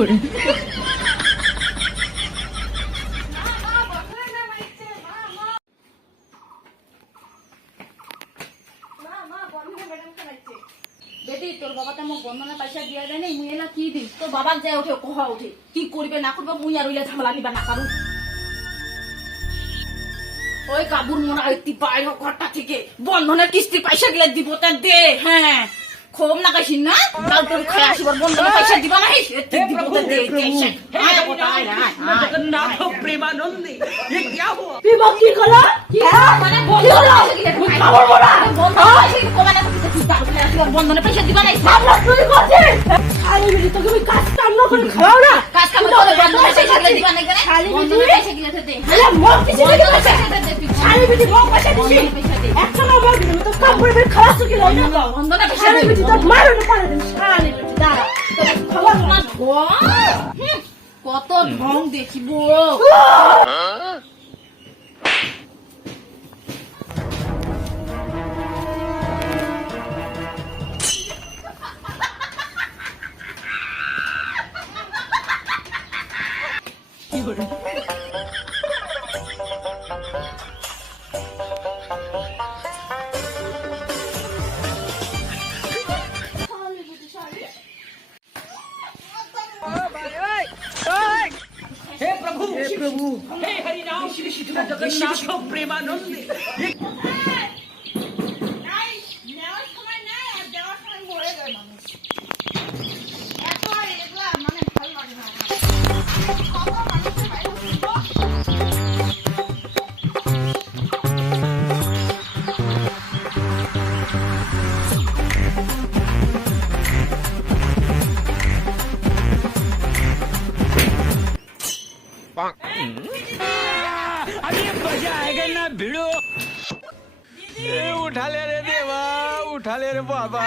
করে বেটি তোর বাবা তো মোক বন্ধনের পয়সা দিয়া দেয় নাই মুই এলা কি দিম তোর বাবাক যায় ওঠে কহা ওঠে কি করবে না করবে মুই আর ওইলা ঝামেলা নিবা না কারু ওই কাবুর মোনা একটি বাইর ঘরটা থেকে বন্ধনের কিস্তি পয়সা গিলা দিব তা দে হ্যাঁ খুব না কাইছিস না কাল তোর খাই আসিবার বন্ধনের পয়সা দিবা না এতে দিব তা দে হ্যাঁ কোথায় না जगन्नाथ प्रेमानंदी ये क्या हुआ? বিভক্ত কি করলো মানে বন্ধনের বন্ধনের পয়সা দিবা না আমরা চুরি করছিস খালি বিলি তোকে আমি কাজ কাম না করে খাওয়া না কাজ কাম করে বন্ধনের পয়সা গিলা দিবা না কেন বন্ধনের পয়সা গিলা দে আরে মোর কিছু দিতে পারছে খালি বিলি মোর পয়সা দিছি একটা না মোর দিবি তো কাম করে খাওয়া সুকি লই না তো বন্ধনের পয়সা খালি বিলি তো মারো না পারে দিন খালি বিলি দাঁড়া খবর তোমার কত ঢং দেখিব हे प्रभु हे हरि राम श्री कृष्ण जगन्नाथ प्रेमानंदी ये अभी मजा आएगा ना भिड़ो उठा ले रे देवा उठा ले रे बाबा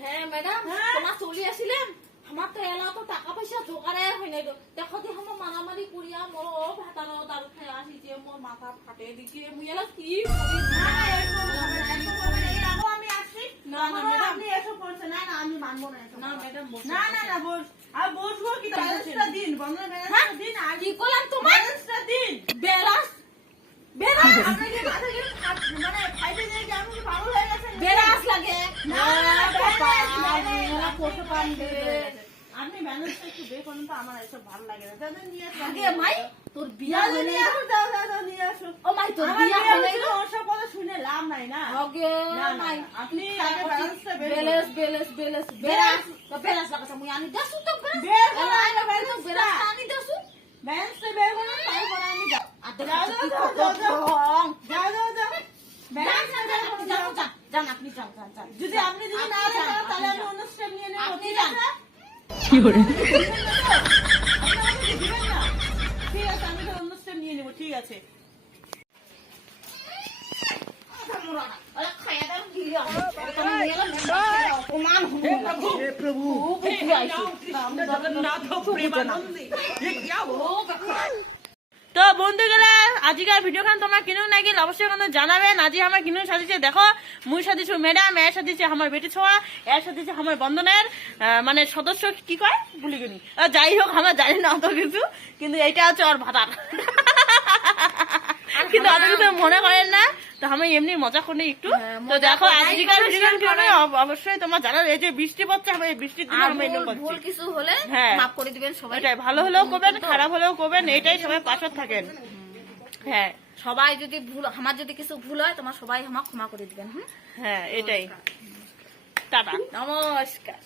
হ্যাঁ ম্যাডাম তোমার চলি আসিলাম আমার তো এলা তো টাকা পয়সা জোগাড়ে হয় নাই দেখো যে আমার মারামারি করিয়া মোর ভাতানো দারু খাই আসিছে মোর মাথা ফাটে দিছে মুই এলা কি করি না আমি আসি না না ম্যাডাম আপনি এসো বলছেন না না আমি মানবো না না ম্যাডাম না না না বস আর বসবো কি ব্যালেন্সটা দিন বন্ধন ব্যালেন্সটা দিন আর কি করলাম তোমার ব্যালেন্সটা দিন বেরাস বেরাস আপনাকে মাথা গেলে মানে ফাইটে যায় যে আমি পাগল হয়ে গেছে বেরাস লাগে না বাবা না কত পান দে আপনি ব্যালেন্সটা একটু বের করুন তো আমার এসব ভালো লাগে না তাহলে নিয়ে আসো আগে মাই তোর বিয়া যাও হলে নিয়ে আসো যাও যাও যাও নিয়ে আসো ও মাই তোর আমার বিয়া বিয়ে হলে হয়েছিল, ওসব কথা শুনে লাভ নাই না আগে না, না, মাই না, আপনি আগে ব্যালেন্সটা বের করুন। বেলেস বেরাস তো বেরাস লাগাটা মুই আনি দাসু তো বের করো, এলা আনি ব্যালেন্সটা। বেরাস আনি দাসু ব্যালেন্সটা বের করুন তারপরে আমি যাও আদে যাও, যাও, যাও, কত যাও, যাও। ঢং যাও যাও যাও ব্যালেন্সটা বের করুন, যাও। যান আপনি যান যদি আপনি যদি না আপনি যান, যান তাহলে আপনি আমি অন্য স্টেপ নিয়ে নেবো আপনি ঠিক যান। আছে কি করে দিবেন না তো? আপনি আমাকে দিবেন না? ঠিক আছে আমি তো অন্য স্টেপ নিয়ে নেবো ঠিক আছে আরে খায়া দাও কি তুমি এলা অপমান हे হবো प्रभु हे हरि राम कृष्ण जगन्नाथ प्रेमानंदी ये क्या हुआ? তো বন্ধুগুলা আজিকার ভিডিওখান তোমার কিনুন না গেলে অবশ্যই কিন্তু জানাবেন আজি আমার কিনুন সাথে দেখো মুই সাথে ম্যাডাম এর সাথে আমার বেটি ছোঁয়া এর সাথে আমার বন্ধনের মানে সদস্য কি কয় ভুলে গেলি যাই হোক আমার জানি না অত কিছু কিন্তু এইটা হচ্ছে ওর ভাতার কিন্তু অত কিছু মনে করেন না তো আমি এমনি মজা করি একটু তো দেখো আজিকার ভিডিওখান কিনুন অবশ্যই তোমার জানার এই যে বৃষ্টি পড়ছে আমি এই বৃষ্টির দিনে আমি এরকম ভুল করছি কিছু হলে হ্যাঁ। মাফ করে দিবেন সবাই এটাই ভালো হলেও করবেন খারাপ হলেও করবেন এটাই সবাই পাশে থাকেন হ্যাঁ সবাই যদি ভুল আমার যদি কিছু ভুল হয় তোমার সবাই আমাকে ক্ষমা করে দিবেন হ্যাঁ এটাই টাটা নমস্কার